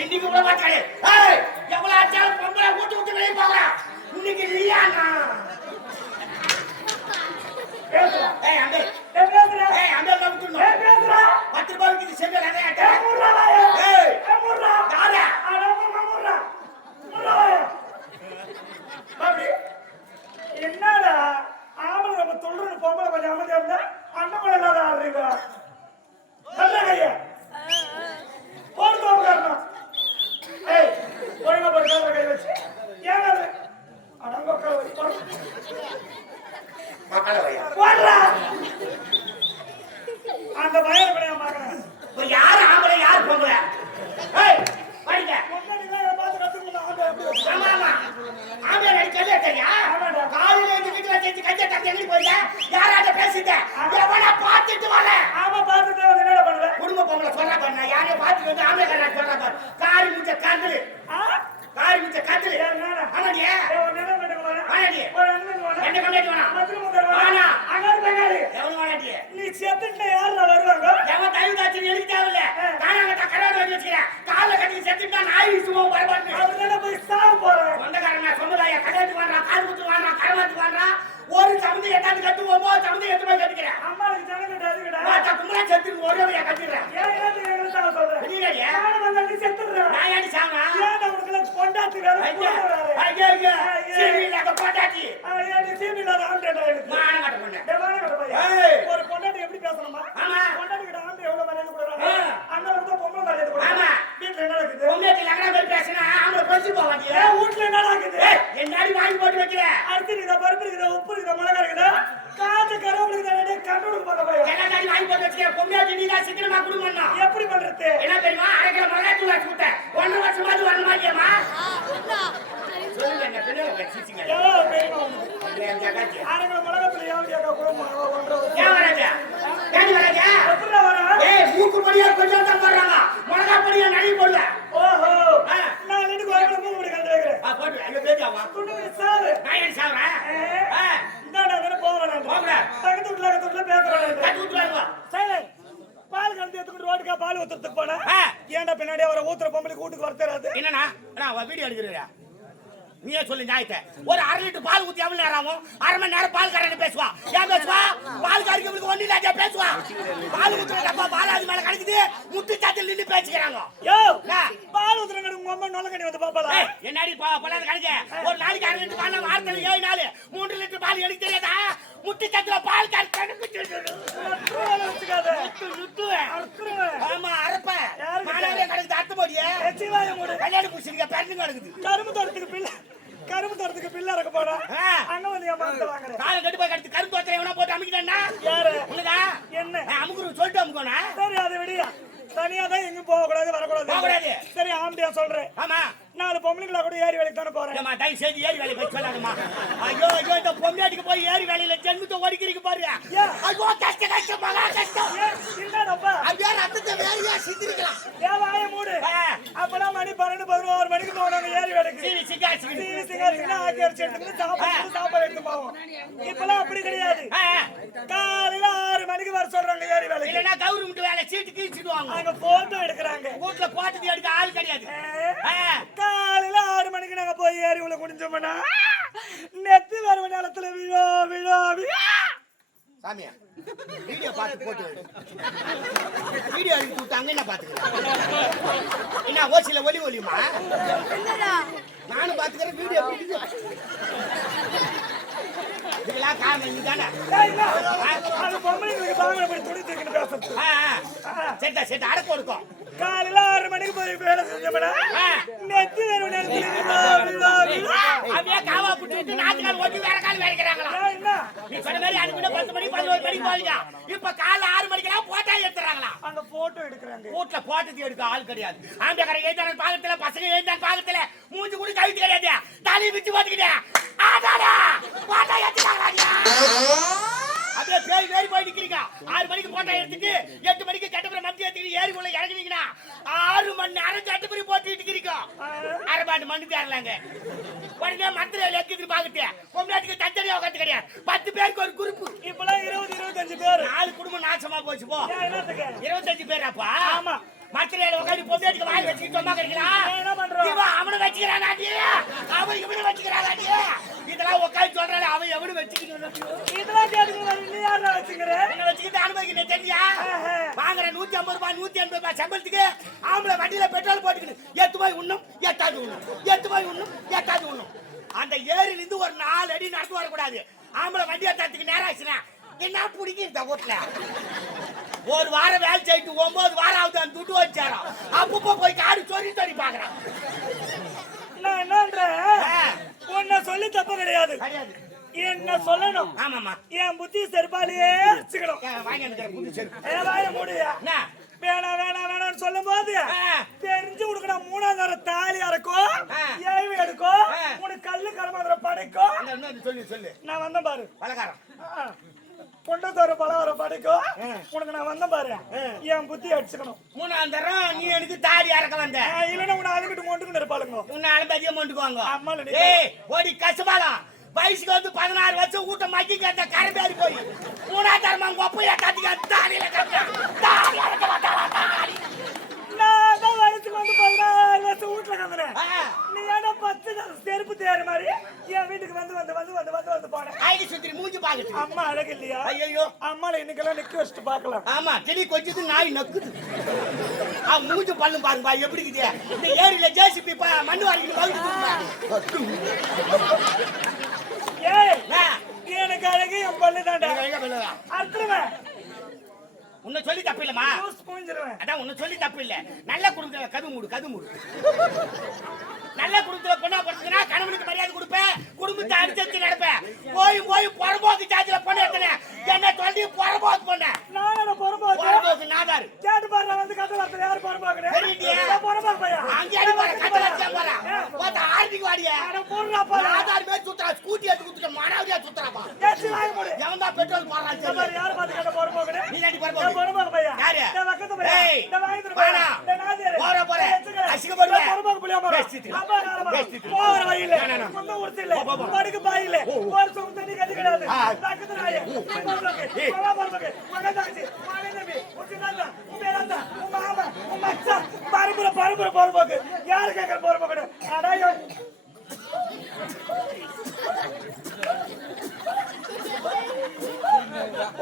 இன்னைக்கு கூட மாட்டாரு எவ்வளவு ஆச்சாலும் பொம்பளை ஊட்டு விட்டு வெளியே போகிறா இன்னைக்கு நீயாண்ணா அம்பே அம்பே பத்து ரூபாய்க்கு செங்கல் என்னடா ஆம்பளை நம்ம சொல்றது பொம்பளை கொஞ்சம் அமைதியா இருந்தா அண்ணன் இல்லாத ஆடுறீங்க கைய போட்டு காரணம் ஒழுங்கா போட்டு கை வச்சு ஏன் அந்த பயம் கிடையாது பாக்குறேன் யாரு ஆம்பளை யாரு பொம்பளை யாராட்ட பேசிட்ட பாத்துட்டு வர ஆமா பாத்துட்டு வந்து என்ன பண்ணுவ குடும்ப பொம்பளை சொல்ற பண்ண யாரையும் பாத்துட்டு வந்து ஆம்பளை சொல்ற பாரு காரி முச்ச காந்தலு காரி முச்ச காந்தலு ஆமாடியே ஆனாடியே என்ன கண்டாடி வேணா ஆனா அங்க தங்காடி எவன வாடாடியே நீ செத்துட்ட யாரா வருவாங்க எவன் தயவு தாச்சி எனக்கு தேவையில்ல காணாங்கட்ட கராட வந்து வச்சிரேன் கால்ல கட்டி செத்துட்டா நாய் சும்மா வரமாட்டேன் அவர்கிட்ட போய் சாவு போறேன் சொந்தக்காரனா சொன்னதாயா கடாட்டு வாங்கறா கால் குத்து வாங்கறா கரமாத்து வாங்கறா ஒரு சமந்தி எட்டாந்து கட்டு ஒன்பது சமந்தி எட்டு போய் கட்டிக்கிறேன் அம்மாவுக்கு ஜனங்க அதுக்குடா மாட்டா கும்பலா செத்துக்கு ஒரேவையா கட்டிடுறேன் ஏன் எங்க சொல்றேன் நீங்க நான் வந்து நீ செத்துறேன் நான் ஏடி சாவனா ஏன் உங்களுக்கு கொண்டாட்டி வேற ஐயா ஐயா சீமில கொண்டாட்டி ஐயா நீ சீமில ஆண்டடா எனக்கு மான கட்ட பண்ணு தேவான கட்ட பையன் ஒரு கொண்டாட்டி எப்படி பேசணுமா ஆமா கொண்டாட்டி கிட்ட ஆண்டு எவ்வளவு மரியாதை கொடுறாங்க அண்ணன் வந்து பொம்பளை மரியாதை கொடுறாங்க ஆமா வீட்ல என்ன நடக்குது பொம்பளைக்கு லங்கடா போய் பேசினா ஆம்பளை கொஞ்சி போவாங்க வீட்ல என்ன நடக்குது என்னாடி வாங்கி போட்டு வைக்கிற அரிசி இருக்குதா பருப்பு இருக்குதா உப்பு இருக்குதா மிளகா இருக்குதா காஞ்ச கருவேப்பிலை இருக்குதா கண்ணூருக்கு பார்க்க போய் என்னாடி வாங்கி போட்டு வச்சிருக்க பொம்பளைக்கு நீ தான் சீக்கிரமா குடுங்கண்ணா எப்படி பண்றது என்ன தெரியுமா அரை கிலோ மிளகாய் தூள் வச்சு விட்டேன் 1 வருஷமாவது வரணும் மாதிரியம்மா சொல்லுங்க என்ன பெரிய வச்சிச்சிங்க ஆரங்க மிளகாத்துல யாவடியா குடும்பம் 1 வருஷம் ஏன் வராஜா ஏன் வராஜா எப்படிடா வர ஏய் மூக்கு படியா கொஞ்சம் தான் போடுறாங்க மிளகா படியா நடி போடுல ஓஹோ நான் ரெண்டு கோயில மூக்கு படி கண்டு வைக்கிறேன் போடு அங்க பேஜாவா துண்டு சாவு நான் ஏன் சாவறேன் இந்தாடா வேற போறேன் போங்கடா தங்கத்து வீட்ல பேசுறேன் கட்டு ஊத்துறாங்க சைலண்ட் பால் கண்டு எடுத்துட்டு ரோட்டுக்கு பால் ஊத்துறதுக்கு போனா ஏன்டா பின்னாடி அவரை ஊத்துற பொம்பளை கூட்டுக்கு வரதறாது என்னன்னா நான் வீடியோ எடுக்கறேன் நீயே சொல்லு ஞாயிட்ட ஒரு 1/2 லிட்டர் பால் ஊத்தி எவ்வளவு நேரம் ஆகும் 1/2 மணி நேரம் பால் கறந்து பேசுவா ஏன் பேசுவா பால் கறக்கிறதுக்கு ஒண்ணு இல்ல பேசுவா பால் ஊத்துறப்ப பால் அது மேல கலக்குது முட்டு சாத்தில நின்னு பேசிக்கறாங்க யோ பால் ஊத்துறங்க உங்க அம்மா நொல்ல கடி வந்து பாப்பாளா என்னடி பலாத கலக்க ஒரு நாளைக்கு 1/2 லிட்டர் பால் வாரத்துல 7 நாள் 3 லிட்டர் பால் எனக்கு தெரியாதா முட்டு சாத்தில பால் கறந்து ஆமா அரப்ப மானாவே கடக்குது அத்து போடியே எச்சிவாய மூடு கல்யாணம் புடிச்சிருக்க பேருந்து கடக்குது கரும்பு தோட்டத்துக்கு பிள்ளை இறக்க போறா அங்க வந்து என் மரத்தை வாங்குறேன் காலை கட்டு போய் கட்டு கரும்பு தோட்டத்தை எவனா போட்டு அமுக்கிட்டா யாரு உனதா என்ன அமுக்குரு சொல்லிட்டு அமுக்கோனா சரி அதை விடியா தனியா தான் எங்க போக கூடாது வரக்கூடாது சரி ஆம்பியா சொல்றேன் ஆமா 4 பொம்பளைங்களா கூட ஏரி வேலைக்கு தானே போறேன் ஏமா டை சேதி ஏரி வேலை போய் சொல்லாதம்மா ஐயோ ஐயோ இந்த பொம்மையாடிக்கு போய் ஏரி வேலையில ஜென்மத்தை ஒடிக்கிறீங்க பாரு ஐயோ கஷ்டம் மகா கஷ்டம் என்னடா அப்படியே ரத்தத்தை வேறையா சிந்திக்கலாம் ஏன் வாய மூடு அப்பலாம் மணி 12 11 மணிக்கு போறாங்க ஏரி வேலைக்கு சிங்கா ஆக்கி அடிச்சு எடுத்து சாப்பாடு எடுத்து போவோம் இப்பலாம் அப்படி கிடையாது காலையில 6 மணிக்கு வர சொல்றாங்க ஏரி வேலைக்கு இல்லனா கவர்மெண்ட் வேலை சீட்டு கீச்சிடுவாங்க அங்க போட்டோ எடுக்கறாங்க வீட்ல போட்டது எடுக்க ஆள் கிடையாது காலையில 6 மணிக்கு நாங்க போய் ஏரி உள்ள குடிஞ்சோம்னா நெத்தி வரவ நிலத்துல விழோ சாமியா வீடியோ பார்த்து போட்டு வீடியோ எடுத்து விட்டாங்க என்ன பாத்துக்கிறேன் என்ன ஓசில ஒலியுமா நானும் பாத்துக்கிறேன் வீடியோ இதெல்லாம் காரணம் நீதானே அது பொம்பளைங்களுக்கு பாங்கல போய் துணி தூக்கிட்டு பேசுறது செட்டா அடக்க கொடுக்கும் காலையில 6 மணிக்கு போய் வேலை செஞ்சோம்னா நெத்தி வரவ நிலத்துல அப்படியே காவா புட்டு நாட்டுக்கார ஓட்டி வேற கால் வேலைக்கிறாங்களா நீ சொன்ன மாதிரி அன்னைக்கு 10 மணி 11 மணிக்கு போவீங்க இப்ப காலைல 6 மணிக்கெல்லாம் போட்டோ எடுத்துறாங்களா அங்க போட்டோ எடுக்கறாங்க வீட்ல போட்டோ எடுக்க ஆள் கிடையாது ஆம்பளை ஏய்தான பாகத்துல பசங்க ஏய்தான பாகத்துல மூஞ்சி கூட கவித்து கிடையாது தலை விட்டு போட்டுக்கிட்டே ஆடாடா போட்டோ எடுத்துறாங்களா அப்படியே பேய் வேறி போய் நிக்கிறீங்க 6 மணிக்கு போட்டோ எடுத்துட்டு 8 மணிக்கு கட்டப்புற மந்தி எடுத்துட்டு ஏரிக்குள்ள இறங்குனீங்கன்னா 6 மணி நேரம் சட்டப்படி போட்டு நிக்கிறீங்க அரபாண்டு மண்ணு தேரலாங்க உடனே மந்திர லெக்குது பாக்கிட்டு பொம்னாட்டுக்கு தஞ்சரியா உட்காந்து கிடையாது 10 பேருக்கு ஒரு குரூப் இப்பலாம் 20 25 பேர் 4 குடும்பம் நாசமா போச்சு போ 25 பேராப்பா ஆமா ராத்திரியில உட்காந்து பொம்பேட்டுக்கு வாய் வச்சுக்கிட்டு சொன்னா கிடைக்கிறா என்ன பண்றோம் இவன் அவனை வச்சுக்கிறானாடி அவன் இவனை வச்சுக்கிறானாடி இதெல்லாம் உட்காந்து சொல்றாரு அவன் எவனு வச்சுக்கணும் இதெல்லாம் கேட்டுக்கிட்டு நீ யாரா வச்சுக்கிற என்ன வச்சுக்கிட்டு அனுபவிக்கணும் தெரியா வாங்குற 150 ரூபாய் 180 ரூபாய் சம்பளத்துக்கு ஆம்பளை வண்டியில பெட்ரோல் போட்டுக்கணும் 8 ரூபாய் உண்ணும் 8 உண்ணும் 8 ரூபாய் உண்ணும் 8 உண்ணும் அந்த ஏரியில இருந்து ஒரு 4 அடி நடந்து வரக்கூடாது ஆம்பளை வண்டியை தரத்துக்கு நேரம் ஆச்சுன்னா என்ன பிடிக்கும் இந்த வீட்டுல ஒரு வாரம் வேலை செய்யிட்டு 9 வாரம் ஆகுது அந்த துட்டு வச்சாராம் அப்பப்போ போய் காடு சொறி பாக்குறான் நான் என்னன்ற உன்னை சொல்லி தப்பு கிடையாது என்ன சொல்லணும் ஆமாமா என் புத்தி செருப்பாலேயே வச்சுக்கணும் வாங்கி எனக்கு புது செருப்பு வாய மூடியா வேணாம் வேணாம் வேணாம்னு சொல்லும் போது தெரிஞ்சு கொடுக்கணும் 3ஆம் தர தாலி அறக்கும் ஏவி எடுக்கும் உனக்கு கல்லு கரமாதிர படைக்கும் சொல்லு நான் வந்தேன் பாரு பலகாரம் கொண்டு தர பலகாரம் படைக்கும் உனக்கு நான் வந்தேன் பாரு என் புத்தி அடிச்சுக்கணும் 3ஆம் தரம் நீ எனக்கு தாலி அறக்க வந்த இல்லைன்னா உன்னை அழுகிட்டு மொண்டுக்கு இருப்பாளுங்க உன்னை அலம்பதியா மொண்டுக்குவாங்க அம்மா ஏய் ஓடி கசுபாலம் வயசுக்கு வந்து 16 வருஷம் ஊட்ட மக்கி கேட்ட கரம்பேறி போய் 3ஆம் தரமா கொப்பையா கத்திக்க தாலியில தாலி அறக்க மாட்டாளா தாலி நான் தான் வயசுக்கு வந்து 16 வருஷம் வீட்டுல கந்துறேன் நீ ஏன்னா 10 செருப்பு தேர் மாதிரி என் வீட்டுக்கு வந்து போனேன் ஐடி சுத்திரி மூஞ்சி பாக்குது அம்மா அழகு இல்லையா ஐயோ அம்மால இன்னைக்கெல்லாம் நிக்க வச்சுட்டு பாக்கலாம் ஆமா கிளி கொஞ்சது நாய் நக்குது மூஞ்சி பல்லு பாருங்க எப்படி இருக்குது இந்த ஏரியில ஜேசிபி மண்ணு வாரிக்கிட்டு எனக்கு அழகு என் பல்லு தாண்டா அர்த்தம் உன்னை சொல்லி தப்பு இல்லமா அதான் உன்னை சொல்லி தப்பு இல்ல நல்ல குடும்பத்துல கது மூடு நல்ல குடும்பத்துல பொண்ணா பிறந்ததுன்னா கணவனுக்கு மரியாதை கொடுப்பேன் குடும்பத்தை அனுசரிச்சு நடப்பேன் போய் புறம்போக்கு சார்ஜில பொண்ணு எடுத்தேன் என்ன சொல்லி புறம்போக்கு பொண்ண புறம்போக்கு நாதாரு கேட்டு பாரு வந்து கதை வார்த்தை யாரு புறம்போக்கு அங்கே அடி பாரு கதை வச்சா பாரு போத்த ஆர்டிக்கு வாடியா நாதாரு மேல சுத்துறா ஸ்கூட்டி எடுத்து குத்துட்ட மானாவரியா சுத்துறாப்பா எவன் தான் பெட்ரோல் போடுறான் யாரு பாத்து கதை புறம்போக்கு நீ அடி புறம்போக்கு யாரு ஏய் வாடா போற அசிங்கப்படுவே போற வழியில முன்ன உருத்தில படுக்கு பாயில ஒரு சொந்த தண்ணி கட்டி கிடையாது தாக்கத்து நாயே போறோம் மகதாச்சி மாலேனபி உச்சினால உமேலா உமாமா உமச்சா பரபர போறோம் யாரு கேக்குற போறோம் அடாயோ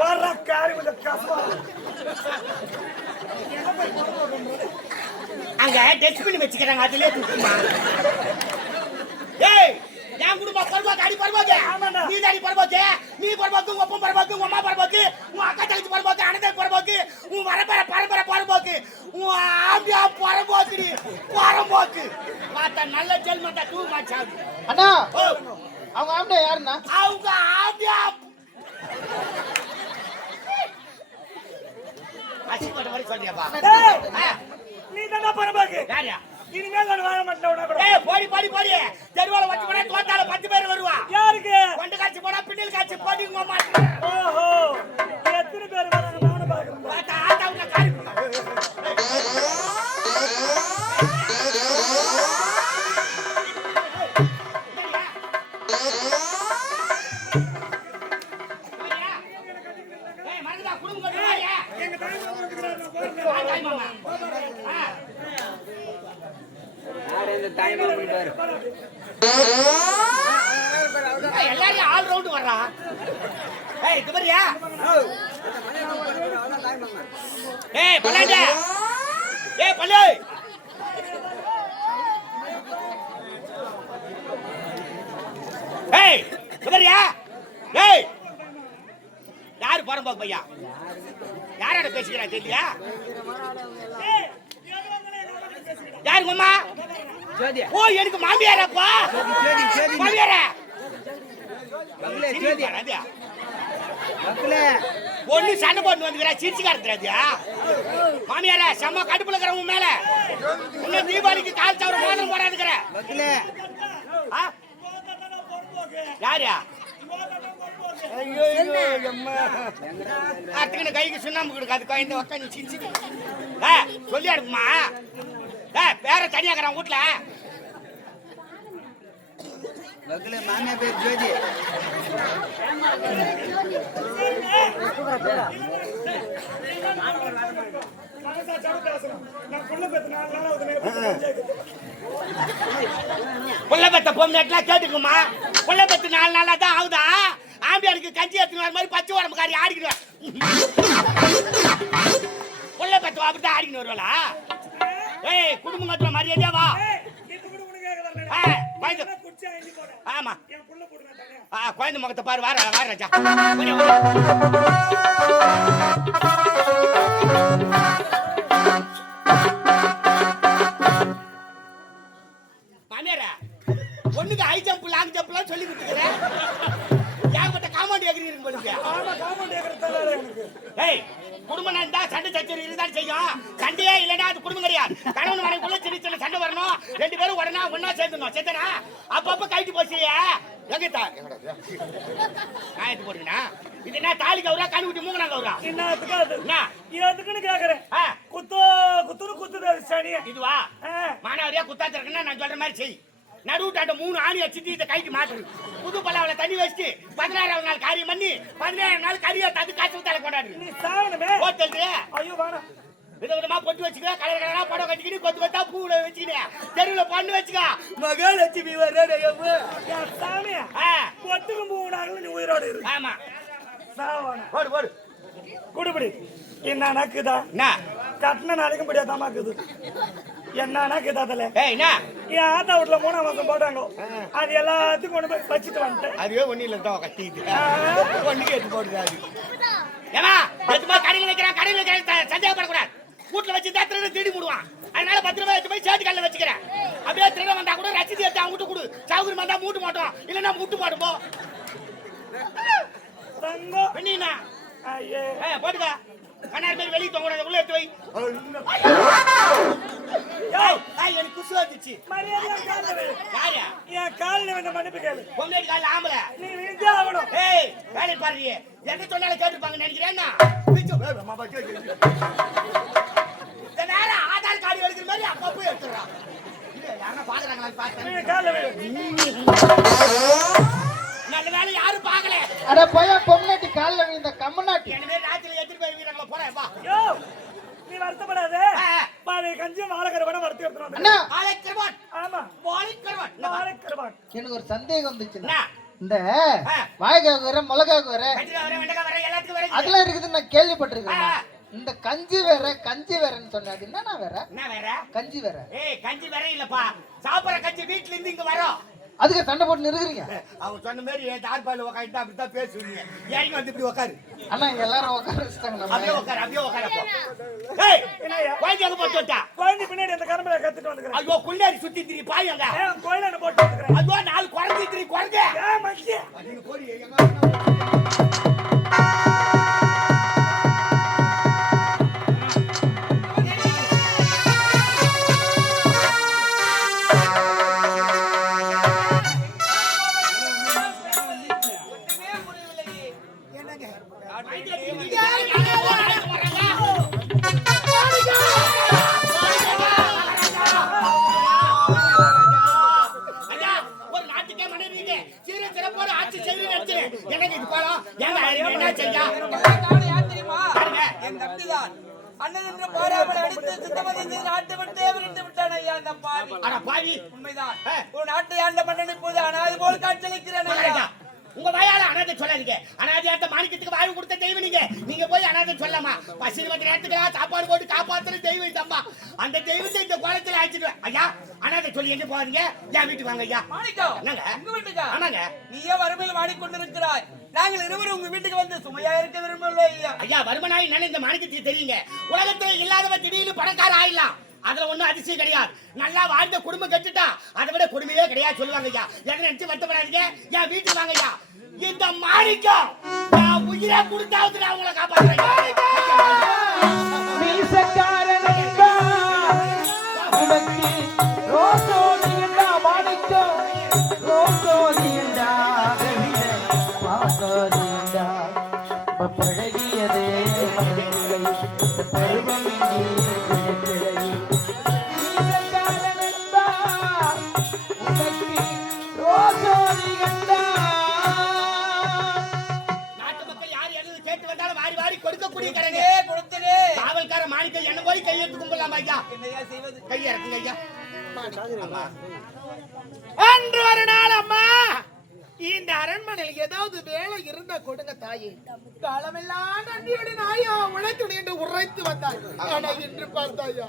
வர காரி வந்து கஸ்மா அங்க டெஸ்ட் பண்ணி வச்சுக்கிறாங்க அதுலயே தூக்குமா ஏய் நான் குடும்ப பரவாக அடி பரவாக நீ அடி பரவாக நீ பரவாக உங்க அப்பா பரவாக உங்க அம்மா பரவாக உங்க அக்கா தங்கச்சி பரவாக அண்ணன் பரவாக உன் பரம்பரை பரவாக உன் ஆம்பியா பரவாக மாத்த நல்ல ஜெல்மட்ட தூ மாச்சாது அண்ணா அவங்க ஆம்பியா யாருன்னா அவங்க ஆம்பியா அசிங்கப்பட்ட மாதிரி சொல்றியாப்பா நீ தான பரவாக யாரா இனிமேல் நான் வாழ மாட்டேன் ஏய் போடி தெருவால வச்சு போனா தோட்டால 10 பேர் வருவா யாருக்கு கொண்டு காட்சி போனா பின்னல் காட்சி போடி உங்க அம்மா ஓஹோ எத்தனை பேர் வராங்க நானும் பாக்குறேன் பாத்தா ஆட்டா உங்க காரி ஏய் மறந்துடா குடும்பம் கட்டுவாயா எங்க தாய் மாமா எல்லாரும் ஆல் ரவுண்ட் வர்றா ஏய் இது மாதிரியா ஏய் பல்லாண்ட ஏய் பல்லு ஏய் இது மாதிரியா ஏய் யாரு பரம்போக்கு பையா யாரோட பேசிக்கிறா தெரியலையா யாரு அம்மா ஓ எனக்கு மாமியாரப்பா மாமியாரா ஒண்ணு சண்டை போட்டு வந்துக்கிறா சிரிச்சு காட்டுறாதியா மாமியாரா செம்ம கடுப்புல இருக்கிற உன் மேல இன்னும் தீபாவளிக்கு கால் தவிர மோதிரம் போடாதுக்கிற யாரியா அத்துக்கு கைக்கு சுண்ணாம்பு கொடுக்காது குழந்தை உட்காந்து சிரிச்சு சொல்லி அடுப்புமா வேற தனியாக்குறான் வீட்டுல மாமியா பேர் ஜோதி மனசாட்சியோட பேசணும். நான் புள்ள பெத்த 4 நாள் ஆகுது. புள்ள பெத்த பொம்னாட்டெல்லாம் கேட்டுக்குமா? புள்ள பெத்த 4 நாளா தான் ஆகுதா? ஆம்பியாருக்கு கஞ்சி எடுத்துன்னு வர மாதிரி பச்சை உடம்புக்காரி ஆடிக்கிடுவேன். புள்ள பெத்த அப்படிதான் ஆடிக்கின்னு வருவாளா? ஏய் குடும்பம் கட்டுற மரியாதையா வா. ஆமா குழந்தை முகத்தை பாரு. வார ராஜா மாமியார ஒண்ணுக்கு ஹை ஜம்ப் லாங் ஜம்ப் எல்லாம் சொல்லி கொடுத்துக்கிறேன். ஏகப்பட்ட காம்பவுண்ட் ஏக்கரி இருக்கு போலுங்க. ஏய் குடும்பம் இருந்தா சண்டை சச்சரவு இருந்தாலும் செய்யும். சண்டையே இல்லைன்னா அது குடும்பம் கிடையாது. கணவன் மனைவிக்குள்ள சின்ன சின்ன சண்டை வரணும். 2 பேரும் உடனே ஒன்னா சேர்ந்துடணும். சேர்த்தனா அப்பப்ப கைட்டு போச்சு. எங்கத்தா காயத்து போடுங்கண்ணா. இது என்ன தாலி கவுரா கண்ணு விட்டு மூங்கனா கவுரா? என்னத்துக்குன்னு கேக்குறேன். குத்துது சனிய இதுவா மானவரியா குத்தாத்து இருக்குன்னா நான் சொல்ற மாதிரி செய். நடுவுட்டாட்ட 3 ஆணி வச்சுட்டு இதை கைக்கு மாத்துரு. புது பல்லாவில தண்ணி வச்சுட்டு 16ஆவது நாள் காரியம் பண்ணி 17ஆம் நாள் கறியா தந்து காசு தலை கொண்டாடு. நீ சாவணுமே ஹோட்டல் ஐயோ வேணாம். விதவிதமா பொட்டு வச்சுக்க, கலர் கலரா படம் கட்டிக்கிட்டு கொத்து கொத்தா பூல வச்சுக்கினேன் தெருவில் பண்ணு வச்சுக்க. மகாலட்சுமி வர்ற சாமி பொட்டுக்கும் பூனாங்களும் நீ உயிரோடு இரு. ஆமா சாவணும். போடு போடு குடுபடி என்ன நக்குதா? கட்டின நாளைக்கும் படியாதாமா இருக்குது. என்ன நக்குதா அதுல? என் ஆத்தா வீட்டுல 3ஆம் மாசம் போட்டாங்க. அது எல்லாத்தையும் கொண்டு போய் வச்சுட்டு வந்துட்டேன். அதுவே ஒண்ணு இல்ல கட்டிட்டு ஒண்ணுக்கு எடுத்து போடுது. அது ஏமா எதுமா கடையில் வைக்கிறான். கடையில் வைக்கிறான் சந்தேகப்படக்கூடாது. வீட்டுல வச்சு தான் திருட திருடி மூடுவான். அதனால 10 ரூபாய் எடுத்து போய் சேட்டு கல்ல வச்சுக்கிறேன். அப்படியே திருட வந்தா கூட ரசீது எடுத்து அவங்க கூட சவுகரி வந்தா மூட்டு மாட்டோம். இல்லன்னா முட்டு மாட்டோம். போ தங்கம் பண்ணினா போட்டுக்க. கண்ணாடி மாதிரி வெளியே தொங்க உள்ள எடுத்து வை. எனக்கு குசு வந்துச்சு. யாரு என் காலில் வந்து மன்னிப்பு கேளு. பொங்கல் காலில் ஆம்பளை நீ விழுந்தே ஆகணும். ஏய் வேலை பாரு. எந்த சொன்னாலும் கேட்டுப்பாங்க நினைக்கிறேன். இந்த நேரம் ஆதார் கார்டு எடுக்கிற மாதிரி அப்பப்போ எடுத்துடுறான். யாரும் பாக்குறாங்களா பார்த்தேன். நல்ல வேலை யாரும் பாக்கல. அட போய் பொம்னாட்டி கால்ல விழுந்த கம்மனாட்டி. எனவே ராத்திரி எடுத்துட்டு போய் வீரங்கள போறேன். வா நீ வருத்தப்படாத. பாரு கஞ்சி வாழைக்கருவாட வறுத்து எடுத்துட்டு வந்து. அண்ணா வாழைக்கருவாட். ஆமா வாழைக்கருவாட். எனக்கு ஒரு சந்தேகம் வந்துச்சு. என்ன இந்த வாழைக்காய் வர மிளகாய்க்கு வர கஞ்சில வர வெண்டைக்காய் வர எல்லாத்துக்கும் வர அதெல்லாம் இருக்குதுன்னு நான் கேள்விப்பட்டிருக்கேன். இந்த கஞ்சி வேறன்னு சொன்னாது. என்ன வேற? என்ன வேற? கஞ்சி வேற. ஏய் கஞ்சி வேற இல்லப்பா. சாப்பிடுற கஞ்சி வீட்ல இருந்து இங்க வரோம். அதுக்கு சண்டை போட்டு நிறுக்குறீங்க. அவங்க சொன்ன மாதிரி தார்பால உட்காந்து அப்படித்தான் பேசுவீங்க. ஏங்க வந்து இப்படி உட்காரு. அண்ணா எல்லாரும் உட்கார வச்சுட்டாங்க. அப்படியே உட்காரு ஏய் குழந்தை எங்க போட்டு வந்தா? குழந்தை பின்னாடி அந்த கரும்புல கத்துட்டு வந்துக்கிறேன். ஐயோ குள்ளாரி சுத்தி திரி பாயங்க. கோயிலாண்ட போட்டு வந்துக்கிறேன். ஐயோ 4 குழந்தை திரி குழந்தை. மச்சி நீங்க போறீங்க எங்க உங்க வாயால அனாதை சொல்லாதீங்க. அனாதையாத்த மாணிக்கத்துக்கு வாழ்வு கொடுத்த தெய்வம் நீங்க. நீங்க போய் அனாதை சொல்லாமா? பசி வந்து நேரத்துக்கு சாப்பாடு போட்டு காப்பாத்துற தெய்வம் இதம்மா. அந்த தெய்வத்தை இந்த கோலத்துல அழைச்சிடுவேன். ஐயா அனாதை சொல்லி எங்க போறீங்க? என் வீட்டுக்கு வாங்க ஐயா. மாணிக்கம் என்னங்க உங்க வீட்டுக்கா? ஆமாங்க. நீயே வறுமையில் வாடிக்கொண்டிருக்கிறாய். நாங்கள் இருவரும் உங்க வீட்டுக்கு வந்து சுமையா இருக்க விரும்பல ஐயா. ஐயா வருமனாய் என்னன்னு இந்த மாணிக்கத்துக்கு தெரியுங்க. உலகத்துல இல்லாதவன் திடீர்னு பணக்கார ஆயிடலாம். அதுல ஒண்ணும் அதிசயம் கிடையாது. நல்லா வாழ்ந்த குடும்பம் கட்டுட்டா அதை விட கொடுமையே கிடையாது சொல்லுவாங்க ஐயா. எதை நினைச்சு வருத்தப்படாதீங்க. என் வீட்டுக்கு வாங்க ஐயா. இந்த மாணிக்கம் நான் உயிரை கொடுத்தாவது நான் உங்களை காப்பாற்றுறேன். காவல்கார மாணிக்கம் என்ன போய் கையெழுத்து கும்பிடலாம் ஐயா. என்னையா செய்வது? கையை இறக்குங்க ஐயா. அம்மா. அன்று ஒரு நாள் அம்மா இந்த அரண்மனையில் ஏதாவது வேலை இருந்தா கொடுங்க தாயே. காலமெல்லாம் நன்றியோடு நாயா உழைக்கணும் என்று உரைத்து வந்தார். ஆனா இன்று பார்த்தாயா,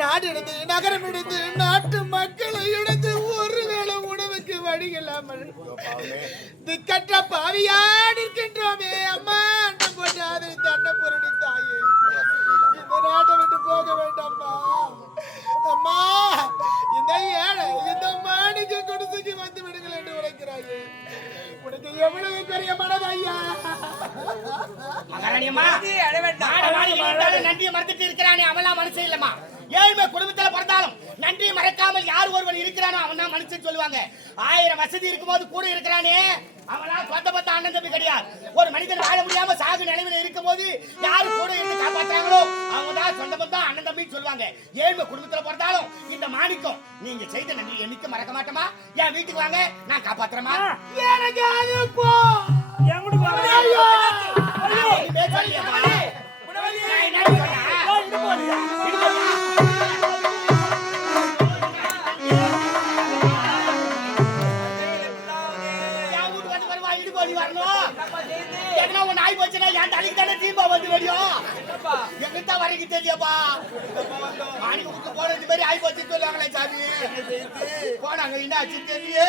நாடு இழந்து நகரம் இழந்து நாட்டு மக்களை இழந்து ஒருவேளை உணவுக்கு வழி இல்லாமல் திக்கற்ற பாவியான் இருக்கின்றோமே அம்மா. அண்ணன் போட்டு ஆதரித்து அண்ணன் பொருடி தாயே, இந்த நாட்டை விட்டு போக வேண்டாம்மா. அம்மா, இந்த ஏழை இந்த மாணிக்க கொடுத்துக்கு வந்து விடுங்கள் என்று உரைக்கிறாயே. உனக்கு எவ்வளவு பெரிய மனது ஐயா. மகாராணி அம்மா, இது அழ வேண்டாம். மாட மாளிகை இருந்தாலும் நன்றியை மறந்துட்டு இருக்கிறானே அவன்லாம் மனுஷன் இல்லம்மா. ஏழ்மை குடும்பத்துல பிறந்தாலும் நன்றியை மறக்காமல் யார் ஒருவன் இருக்கிறானோ அவன் தான் மனுஷன் சொல்லுவாங்க. 1000 வசதி இருக்கும்போது கூட இருக்கிறானே அவன்லாம் சொந்த பத்த அண்ணன் தம்பி கிடையாது. ஒரு மனிதன் வாழ முடியாம சாகு நிலைமையில இருக்கும் போது யாரு கூட இருந்து காப்பாற்றாங்களோ அவங்க தான் சொந்த பத்த அண்ணன் தம்பின்னு சொல்லுவாங்க. ஏழ்மை குடும்பத்துல பிறந்தாலும் இந்த மாணிக்கம் நீங்க செய்த நன்றி என்னைக்கு மறக்க மாட்டோமா. என் வீட்டுக்கு வாங்க, நான் காப்பாத்துறேமா. எனக்கு அது போ எங்கூட ஐயோ! நீ பேசாதீங்கம்மா. நான் என்ன சொன்னேன்? என் வீட்டுக்கு வந்து வருவா, இடுபடி வரணும். எங்கனா ஒண்ணு ஆகி போச்சுன்னா என் தலைக்கு தானே தீம்பா வந்து வெடியும். எங்கத்தான் வரைக்கும் தெரியாப்பா. மாணிக்க வீட்டுக்கு போறது மாதிரி ஆகி போச்சு சொல்லுவாங்களே சாமி. போனாங்க என்ன ஆச்சு தெரியல.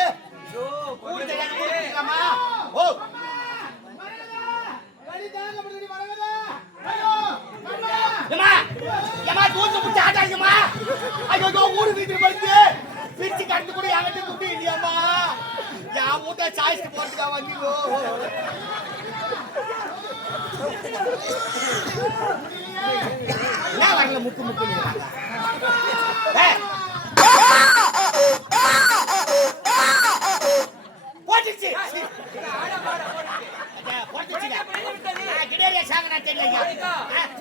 ஊரு தெரியாத ஊருக்கு இருக்கலாமா? ஓ ஏமா ஏமா தூத்து முட்டி ஆட்டாங்கம்மா. ஐயோ ஊரு வீட்டுக்கு போயிட்டு பிரிச்சு கட்டு கூட என்கிட்ட துட்டு இல்லையாம்மா. என் மூட்டை சாய்ஸ்க்கு போறதுக்கா வந்தீங்கோ. என்ன வரல முக்கு முக்கு போட்டுச்சு கிடேரியா சாங்க நான் தெரியல.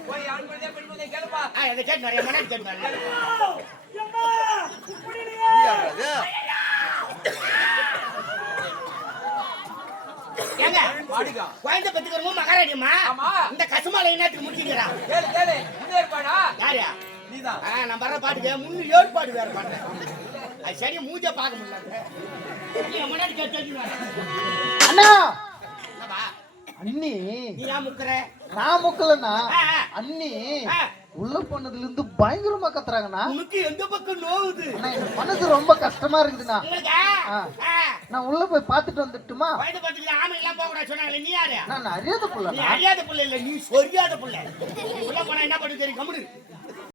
போய் ஆண் குழந்தை பெண் குழந்தை கேளுப்பா. எங்க கேட்டு நிறைய மணி கேட்டு ஏங்க மாடிகா குழந்தை பெத்துக்கிறவங்க மகாராணி அம்மா. ஆமா. இந்த கசுமாலை என்னத்துக்கு முடிக்கிறா? கேளு கேளு. இந்த ஏற்பாடா? யாரியா? நீதான். நான் வர்ற பாட்டுக்கு முன்னு ஏற்பாடு வேற பண்றேன். அது சரி மூஞ்ச பார்க்க முடியல. நீ முன்னாடி கேட்டு அண்ணா என்னப்பா அண்ணி நீ ஏன் முக்குற? நான் முக்கலண்ணா. ஆ, ஆ. அண்ணி ஆ, உள்ள போனதுல இருந்து பயங்கரமா கத்துறாங்கண்ணா. உனக்கு எந்த பக்கம் நோவுது? அண்ணா, எனக்கு மனசு ரொம்ப கஷ்டமா இருக்குதுண்ணா. உங்களுக்கு ஆ. நான் உள்ள போய் பார்த்துட்டு வந்துட்டுமா? வயது பத்துக்கு ஆமை எல்லாம் போக கூடாது சொன்னாங்களே, நீ யாரு? நான் அறியாத நீ புள்ளண்ணா. அறியாத புள்ள இல்ல, நீ சொரியாத புள்ள. நீ உள்ள போனா என்ன பண்ணு தெரியும்? கம்முனு